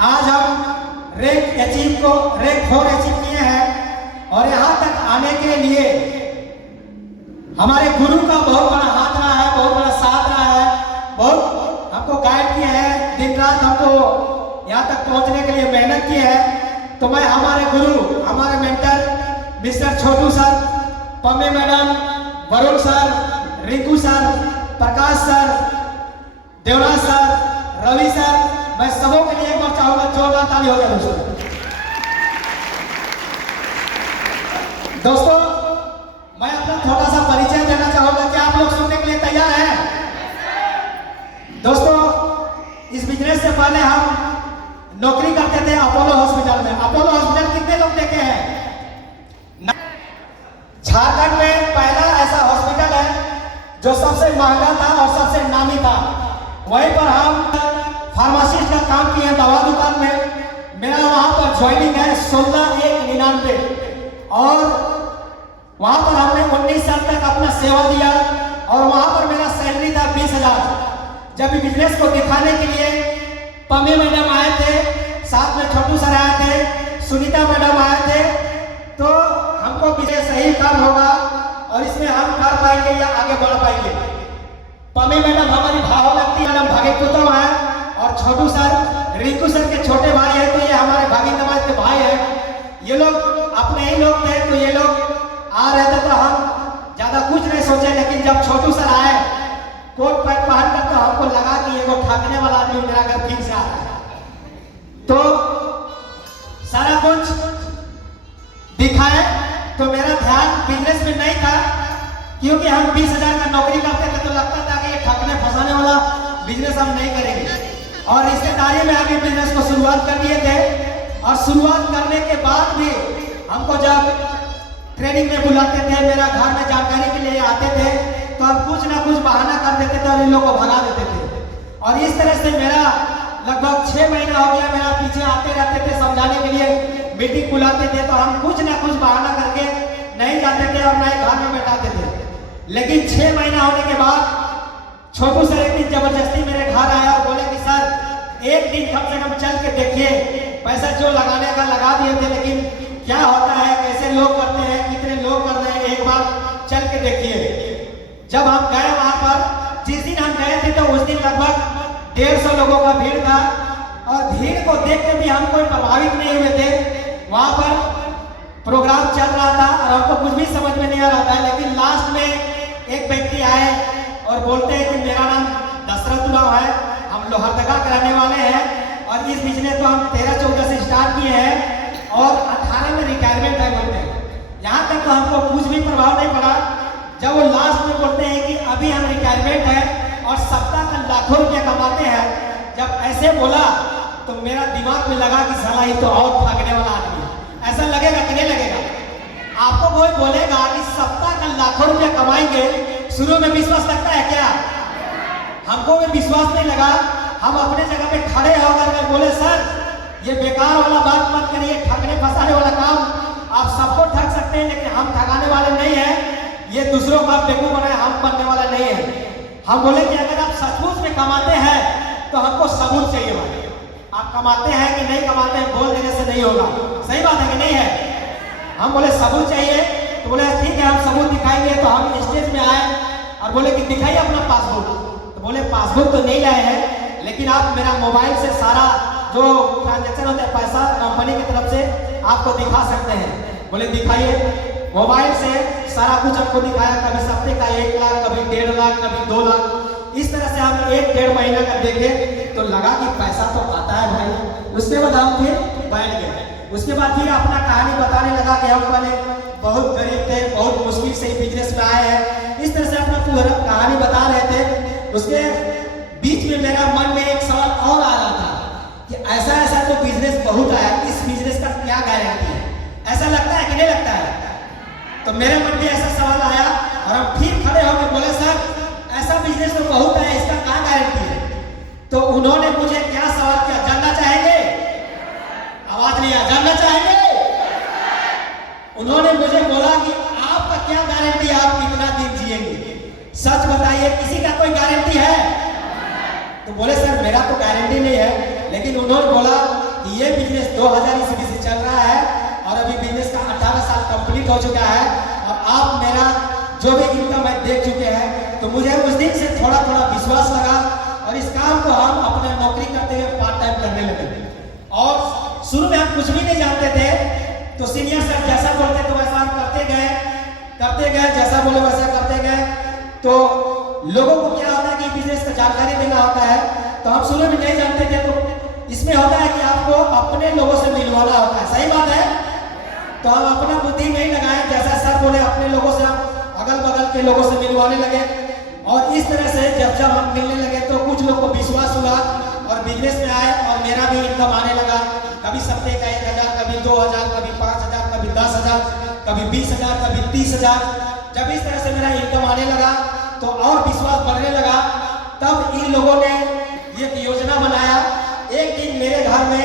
आज हम rank 4 achieve किए हैं और यहाँ तक आने के लिए हमारे गुरु का बहुत बड़ा हाथ रहा है, बहुत बड़ा साथ रहा है, बहुत हमको गाइड किया है, दिन रात हमको यहाँ तक पहुँचने के लिए मेहनत की है। तो मैं हमारे गुरु, हमारे mentor mister Chhotu sir, Pamme madam, Varun sir, Rinku sir, Prakash sir, Devraj sir, Ravi sir, मैं सबों के लिए एक बार चाहूंगा जोरदार ताली हो जाए दोस्तों। मैं अपना छोटा सा परिचय देना चाहूंगा, क्या आप लोग सुनने के लिए तैयार हैं? दोस्तों, इस बिजनेस से पहले हम नौकरी करते थे अपोलो हॉस्पिटल में। अपोलो हॉस्पिटल कितने लोग देखे हैं? झारखंड में पहला ऐसा हॉस्पिटल है जो सबसे महंगा था और सबसे नामी था। वहीं पर हम फार्मासिस्ट का काम किए, दवा दुकान में। मेरा वहां पर ज्वाइनिंग है 16/1/99 और वहां पर हमने 19 साल तक अपना सेवा दिया और वहां पर मेरा सैलरी था 20,000। जब बिजनेस को दिखाने के लिए पम्मी मैडम आए थे, साथ में छोटू सर आए थे, सुनीता मैडम आए थे, तो हमको बिजनेस सही काम होगा और इसमें हम कर पाएंगे या आगे बढ़ पाएंगे। पम्मी मैडम हमारी भाव लगती है, मैडम भागे कुतुम है और छोटू सर रिंकू सर के छोटे भाई है, तो ये हमारे भागी नवाज के भाई है। ये लोग अपने ही लोग थे, तो ये लोग आ रहे थे तो हम ज्यादा कुछ नहीं सोचे, लेकिन जब छोटू सर आए कोट पैंट पहन कर तो हमको लगा कि ये वो ठाकने वाला आदमी मेरा घर ठीक से आ रहा है। तो सारा कुछ दिखाए तो मेरा ध्यान बिजनेस में नहीं था, क्योंकि हम 20,000 का नौकरी करते थे तो लगता था कि ये ठगने फंसाने वाला बिजनेस हम नहीं करेंगे। और रिश्तेदारी में आगे बिजनेस को शुरुआत कर दिए थे और शुरुआत करने के बाद भी हमको जब ट्रेनिंग में बुलाते थे, मेरा घर में जानकारी के लिए आते थे, तो हम कुछ ना कुछ बहाना कर देते थे और इन लोगों को भगा देते थे। और इस तरह से मेरा लगभग 6 महीना हो गया, मेरा पीछे आते रहते थे, समझाने के लिए मीटिंग बुलाते थे तो हम कुछ ना कुछ बहाना करके नहीं जाते थे और नए घर में बैठाते थे। लेकिन 6 महीना होने के बाद छोटू सर एक दिन जबरदस्ती मेरे घर आया और बोले कि सर एक दिन कम से कम चल के देखिए, पैसा जो लगाने का लगा दिए थे, लेकिन क्या होता है, कैसे लोग करते हैं, कितने लोग कर रहे हैं, एक बार चल के देखिए। जब हम गए वहां पर, जिस दिन हम गए थे तो उस दिन लगभग 150 लोगों का भीड़ था और भीड़ को देख के भी हम कोई प्रभावित नहीं हुए थे। वहां पर प्रोग्राम चल रहा था और हमको कुछ भी समझ में नहीं आ रहा था, लेकिन लास्ट में एक व्यक्ति आए और बोलते हैं कि मेरा नाम दशरथ राव है, हम लोहरदगा कराने वाले हैं और इस बिजनेस को हम 13-14 से स्टार्ट किए हैं और 18 में रिटायरमेंट है बोलते हैं। यहाँ तक तो हमको कुछ भी प्रभाव नहीं पड़ा। जब वो लास्ट में बोलते हैं कि अभी हम रिटायरमेंट है और सप्ताह का लाखों रुपया कमाते हैं, जब ऐसे बोला तो मेरा दिमाग में लगा कि साला ये तो और भागने वाला आदमी है। ऐसा लगेगा कि नहीं लगेगा? आपको कोई बोलेगा कि सप्ताह का लाखों रुपया कमाएंगे, शुरू में विश्वास लगता है क्या? हमको भी विश्वास नहीं लगा। हम अपने जगह पे खड़े होकर के बोले सर ये बेकार वाला बात मत करिए, ठगने फंसाने वाला काम आप सबको ठग सकते हैं, लेकिन हम ठगाने वाले नहीं हैं, ये दूसरों का बेवकूफ बनाए, हम बनने वाला नहीं है। हम बोले कि अगर आप सचमुच में कमाते हैं तो हमको सबूत चाहिए भाई। आप कमाते हैं कि नहीं कमाते हैं बोल देने से नहीं होगा, सही बात है कि नहीं है? हम बोले सबूत चाहिए, तो बोले ठीक है हम सबूत दिखाएंगे। तो हम स्टेज में आए और बोले कि दिखाइए अपना पासबुक। तो बोले पासबुक तो नहीं लाए हैं, लेकिन आप मेरा मोबाइल से सारा जो ट्रांजेक्शन होता है पैसा कंपनी की तरफ से आपको दिखा सकते हैं। बोले दिखाइए। मोबाइल से सारा कुछ आपको दिखाया, कभी सप्ते का 1 लाख, कभी 1.5 लाख, कभी 2 लाख। इस तरह से हम 1-1.5 महीना का देखे तो लगा कि पैसा तो आता है भाई। उसके बाद हम फिर बैठ गए। उसके बाद फिर अपना कहानी बताने लगा कि हम पहले बहुत गरीब थे, बहुत मुश्किल से बिजनेस में आए हैं। इस तरह से अपना पूरा कहानी बता रहे थे। उसके बीच में मेरा मन में एक सवाल और आ रहा था कि ऐसा ऐसा तो बिजनेस बहुत आया, इस बिजनेस का क्या गारंटी है? ऐसा लगता है कि नहीं लगता है? तो मेरे मन में ऐसा सवाल आया और हम फिर खड़े होकर बोले सर ऐसा बिजनेस तो बहुत है, इसका क्या गारंटी है? तो उन्होंने मुझे क्या सवाल किया, जानना चाहेंगे? आवाज नहीं आया, जानना चाहेंगे? उन्होंने मुझे बोला कि आपका क्या गारंटी है, आप कितना दिन जिएंगे? सच बताइए, किसी का कोई गारंटी है? तो बोले सर मेरा तो गारंटी नहीं है, लेकिन उन्होंने बोला ये बिजनेस 2000 ईस्वी से चल रहा है और अभी बिजनेस का 18 साल कंप्लीट हो चुका है और आप मेरा जो भी इनकम है देख चुके हैं। तो मुझे उस दिन से थोड़ा थोड़ा विश्वास लगा और इस काम को हम अपने नौकरी करते हुए पार्ट टाइम करने लगे। और शुरू में हम कुछ भी नहीं जानते थे, तो सीनियर सर जैसा बोलते तो वैसा हम करते गए, जैसा बोले वैसा करते गए। तो लोगों को क्या होता है कि बिजनेस का जानकारी देना होता है, तो हम शुरू में नहीं जानते थे। तो इसमें होता है कि आपको अपने लोगों से मिलवाना होता है, सही बात है। तो हम अपना बुद्धि नहीं लगाए, जैसा सर बोले अपने लोगों से हम अगल बगल के लोगों से मिलवाने लगे। और इस तरह से जब हम मिलने लगे तो कुछ लोग को विश्वास हुआ और बिजनेस में आए और मेरा भी इनकम आने लगा। कभी सप्ताह का 1000, कभी 2000, कभी 5000, कभी 10,000, कभी 20,000, कभी 30,000। जब इस तरह से मेरा इनकम आने लगा तो और विश्वास बढ़ने लगा। तब इन लोगों ने एक योजना बनाया। एक दिन मेरे घर में